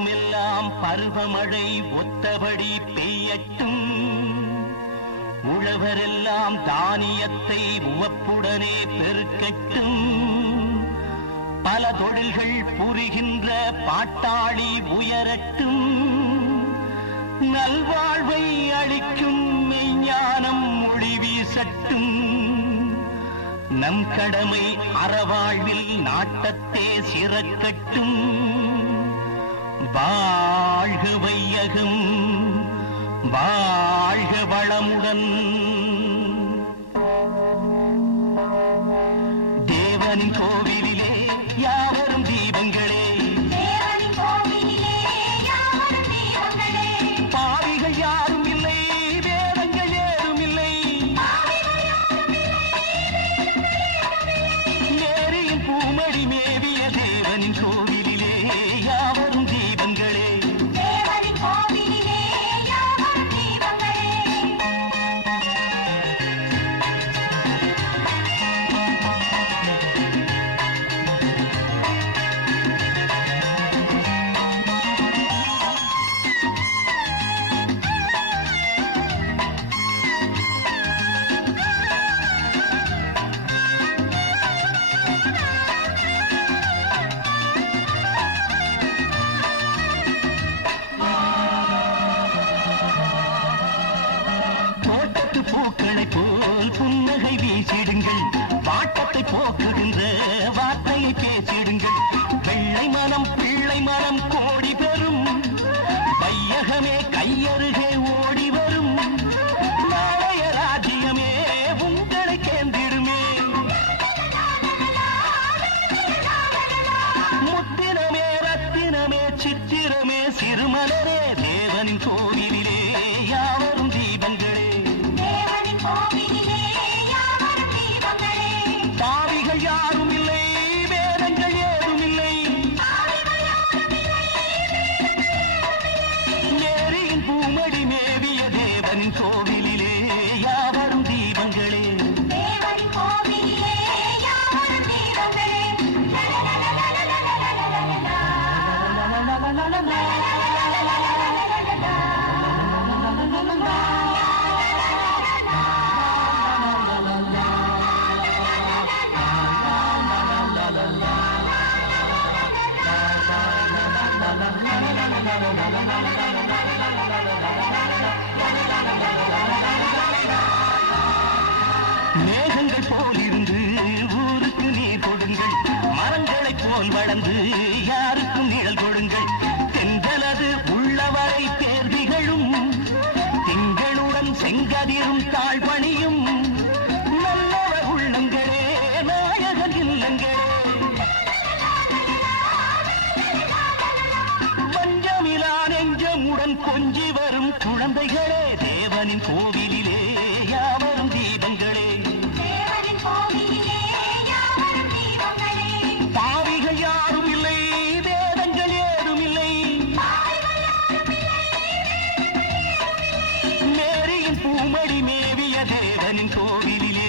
உலகமெல்லாம் பருவமழை ஒத்தபடி பெய்யட்டும். உழவரெல்லாம் தானியத்தை உவப்புடனே பெருக்கட்டும். பல தொழில்கள் புரிகின்ற பாட்டாளி உயரட்டும். நல்வாழ்வை அளிக்கும் மெய்ஞானம் ஒளி வீசட்டும். நம் கடமை அறவாழ்வில் நாட்டத்தே சிறக்கட்டும். வாழ்க வையகம், வாழ்க வளமுடன். தேவனின் கோவிலிலே யாவரும் தீபங்களே, பாவிகள் யாரும் இல்லை, வேதங்கள் ஏதும் இல்லை. மேரியின் பூமடி மேவிய தேவனின் கோவிலிலே யாவரும் தீபங்களே. பூக்களை போல் புன்னகை வீசிடுங்கள். வாட்டத்தை போக்குகின்ற வார்த்தையை பேசிடுங்கள். வெள்ளை மனம் பிள்ளை மனம் கோடி பெறும். வையகமே கையருகே ஓடி வரும். நாளைய ராஜ்யமே உங்களை கேந்திடுமே. முத்தினமே ரத்தினமே சித்திரமே சிறுமலரே தேவனின் கோவிலிலே யாவரும் தீபங்களே. பாவிகள் யாரும் இல்லை, வேதங்கள் ஏதும் இல்லை. மேரியின் பூமடி மேவிய தேவனின் கோவிலிலே யாவரும் தீபங்களே. மேகங்கள் போலிருந்து ஊருக்கு நீர் கொடுங்கள். மரங்களைப் போல் வளர்ந்து யாருக்கும் நிழல் கொடுங்கள். தென்றலது உள்ளவரை பேர்திகளும். திங்களுடன் செங்கதிரும் தாழ்வணியும். நல்லவர் உள்ளங்களே நாயகன் இல்லங்களே. பஞ்சமிலா நெஞ்சமுடன் கொஞ்சி வரும் குழந்தைகளே தேவனின் கோவிலிலே யாவரும் தீபங்களே. பாவிகள் யாரும் இல்லை, வேதங்கள் ஏதும் இல்லை. மேரியின் பூமடி மேவிய தேவனின் கோவிலிலே